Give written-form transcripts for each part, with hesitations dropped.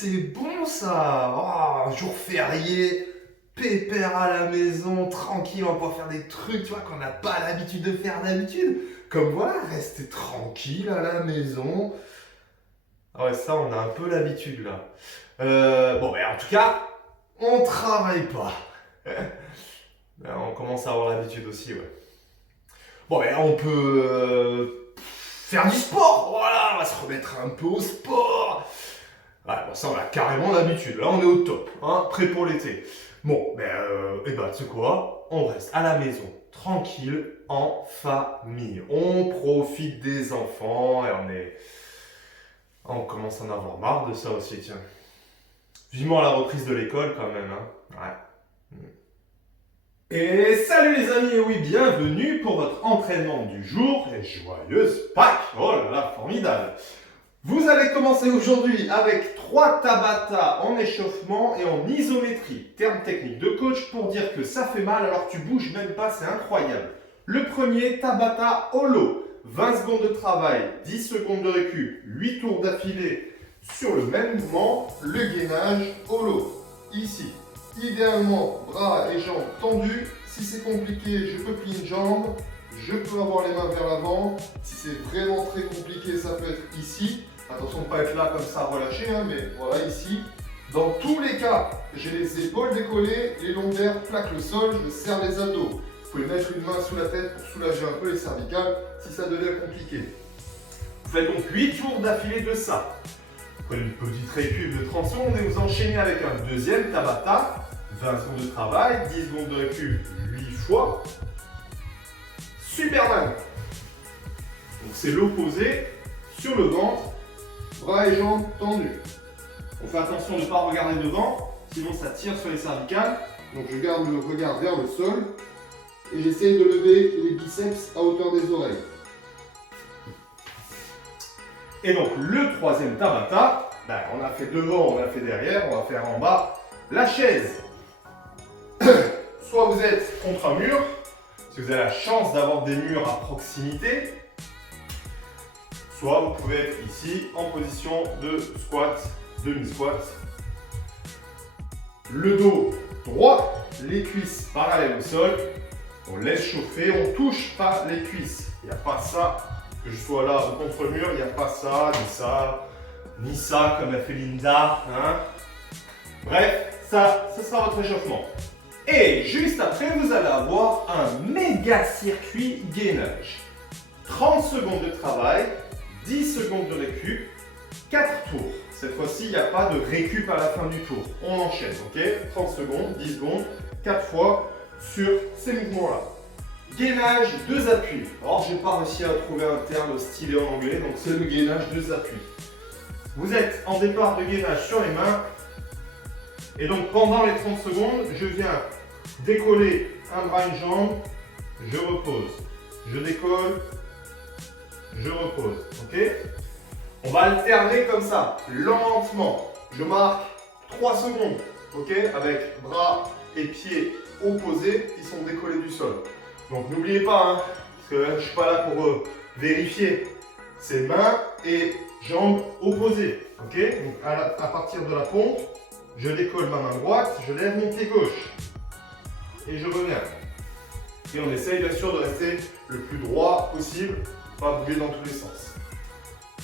c'est bon ça! Oh, jour férié, pépère à la maison, tranquille, on va pouvoir faire des trucs, tu vois, qu'on n'a pas l'habitude de faire d'habitude. Comme voilà, rester tranquille à la maison. Ah ouais, ça, on a un peu l'habitude là. Bon, mais en tout cas, on travaille pas. On commence à avoir l'habitude aussi, ouais. Bon, mais on peut faire du sport, voilà, on va se remettre un peu au sport. Ouais, bon, ça, on a carrément l'habitude. Là, on est au top, hein, prêt pour l'été. Bon, et ben, tu sais quoi? On reste à la maison, tranquille, en famille. On profite des enfants et on commence à en avoir marre de ça aussi, tiens. Vivement la reprise de l'école, quand même, hein. Ouais. Et salut les amis, et oui, bienvenue pour votre entraînement du jour et joyeuse Pâques. Oh là là, formidable. Vous allez commencer aujourd'hui avec 3 Tabata en échauffement et en isométrie. Terme technique de coach pour dire que ça fait mal alors que tu bouges même pas, c'est incroyable. Le premier, Tabata Holo. 20 secondes de travail, 10 secondes de récup, 8 tours d'affilée sur le même mouvement, le gainage Holo. Ici. Idéalement, bras et jambes tendus. Si c'est compliqué, je peux plier une jambe. Je peux avoir les mains vers l'avant. Si c'est vraiment très compliqué, ça peut être ici. Attention de ne pas être là comme ça relâché, hein, mais voilà ici. Dans tous les cas, j'ai les épaules décollées, les lombaires plaquent le sol, je serre les abdos. Vous pouvez mettre une main sous la tête pour soulager un peu les cervicales si ça devient compliqué. Vous faites donc 8 tours d'affilée de ça. Vous prenez une petite récup de 30 secondes et vous enchaînez avec un deuxième Tabata. 20 secondes de travail, 10 secondes de récup 8 fois. Superman. Donc c'est l'opposé sur le ventre, bras et jambes tendus. On fait attention de ne pas regarder devant, sinon ça tire sur les cervicales. Donc je garde le regard vers le sol et j'essaye de lever les biceps à hauteur des oreilles. Et donc le troisième Tabata, on a fait devant, on a fait derrière, on va faire en bas la chaise. Soit vous êtes contre un mur, si vous avez la chance d'avoir des murs à proximité, soit vous pouvez être ici en position de squat, demi-squat. Le dos droit, les cuisses parallèles au sol, on laisse chauffer, on ne touche pas les cuisses. Il n'y a pas ça, que je sois là ou contre le mur, il n'y a pas ça, ni ça comme a fait Linda. Hein. Bref, ça sera votre échauffement. Et juste après, vous allez avoir un méga circuit gainage. 30 secondes de travail, 10 secondes de récup, 4 tours. Cette fois-ci, il n'y a pas de récup à la fin du tour. On enchaîne, ok? 30 secondes, 10 secondes, 4 fois sur ces mouvements-là. Gainage, 2 appuis. Alors, je n'ai pas réussi à trouver un terme stylé en anglais, donc c'est le gainage, 2 appuis. Vous êtes en départ de gainage sur les mains. Et donc, pendant les 30 secondes, je viens décoller un bras, une jambe, je repose. Je décolle, je repose. Ok? On va alterner comme ça, lentement. Je marque 3 secondes, ok? Avec bras et pieds opposés, ils sont décollés du sol. Donc n'oubliez pas, hein, parce que je ne suis pas là pour vérifier. C'est mains et jambes opposées, ok? Donc à partir de la pompe, je décolle ma main droite, je lève mon pied gauche. Et je reviens. Et on essaye bien sûr de rester le plus droit possible, pas bouger dans tous les sens.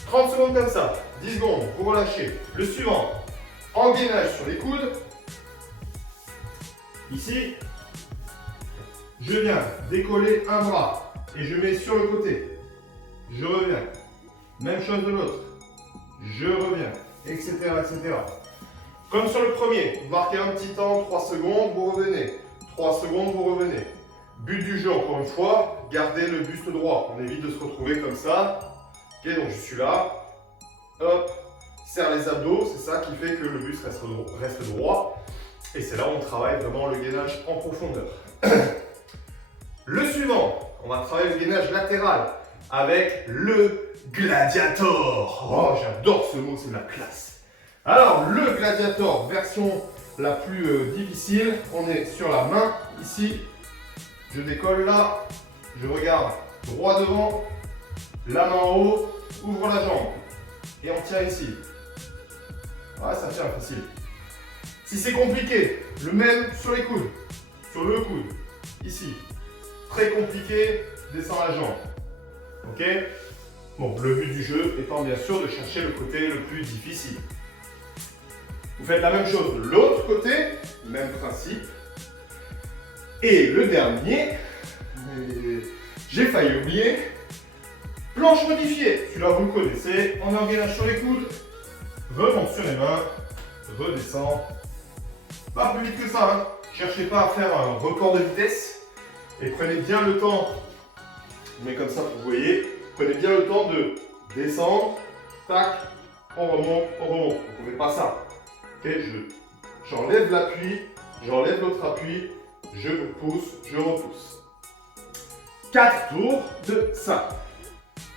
30 secondes comme ça, 10 secondes, vous relâchez. Le suivant, en gainage sur les coudes. Ici, je viens décoller un bras et je mets sur le côté. Je reviens. Même chose de l'autre. Je reviens, etc., etc. Comme sur le premier, vous marquez un petit temps, 3 secondes, vous revenez. 3 secondes, vous revenez. But du jeu, encore une fois, gardez le buste droit. On évite de se retrouver comme ça. Ok, donc je suis là. Hop, serre les abdos. C'est ça qui fait que le buste reste droit. Et c'est là où on travaille vraiment le gainage en profondeur. Le suivant, on va travailler le gainage latéral avec le gladiator. Oh, j'adore ce mot, c'est de la classe. Alors, le gladiator, version la plus difficile, on est sur la main, ici, je décolle là, je regarde droit devant, la main en haut, ouvre la jambe, et on tient ici. Ah, ça tient facile. Si c'est compliqué, le même sur les coudes, sur le coude, ici. Très compliqué, descends la jambe. Ok? Bon, le but du jeu étant bien sûr de chercher le côté le plus difficile. Vous faites la même chose de l'autre côté, même principe. Et le dernier, j'ai failli oublier, planche modifiée. Celui-là, vous le connaissez, on engage sur les coudes, remonte sur les mains, redescend. Pas plus vite que ça, hein. Cherchez pas à faire un record de vitesse et prenez bien le temps, mais comme ça vous voyez, prenez bien le temps de descendre, tac, on remonte, vous ne pouvez pas ça. Ok, j'enlève l'appui, j'enlève l'autre appui, je pousse, je repousse. 4 tours de ça.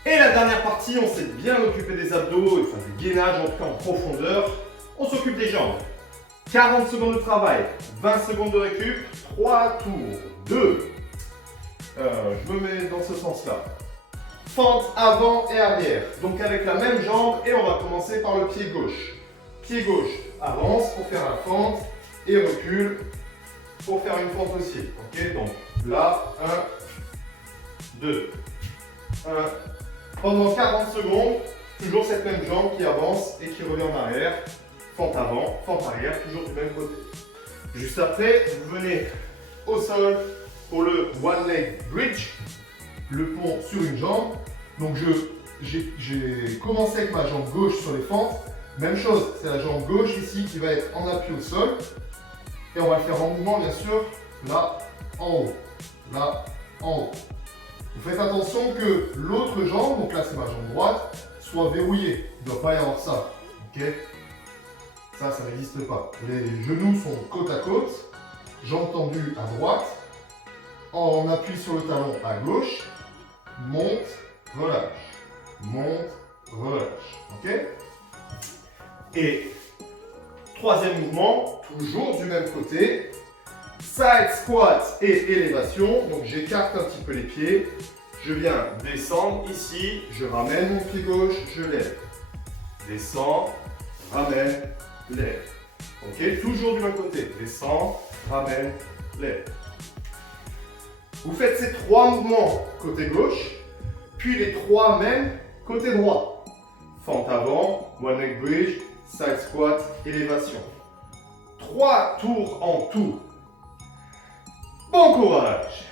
Et la dernière partie, on s'est bien occupé des abdos, enfin du gainage en tout cas en profondeur, on s'occupe des jambes. 40 secondes de travail, 20 secondes de récup, 3 tours, 2. Je me mets dans ce sens-là. Fente avant et arrière. Donc avec la même jambe et on va commencer par le pied gauche. Pied gauche avance pour faire la fente et recule pour faire une fente aussi. Ok, donc là, 1, 2, 1. Pendant 40 secondes, toujours cette même jambe qui avance et qui revient en arrière. Fente avant, fente arrière, toujours du même côté. Juste après, vous venez au sol pour le one leg bridge, le pont sur une jambe. Donc j'ai commencé avec ma jambe gauche sur les fentes. Même chose, c'est la jambe gauche ici qui va être en appui au sol. Et on va le faire en mouvement bien sûr, là, en haut, là, en haut. Vous faites attention que l'autre jambe, donc là c'est ma jambe droite, soit verrouillée. Il ne doit pas y avoir ça. Ok ? Ça n'existe pas. Les genoux sont côte à côte, jambes tendues à droite, en appui sur le talon à gauche, monte, relâche. Ok? Et troisième mouvement, toujours du même côté, side squat et élévation. Donc j'écarte un petit peu les pieds, je viens descendre ici, je ramène mon pied gauche, je lève. Descends, ramène, lève. Ok, toujours du même côté. Descends, ramène, lève. Vous faites ces 3 mouvements côté gauche, puis les 3 mêmes côté droit. Fente avant, one leg bridge, side squat, élévation. 3 tours en tout. Bon courage!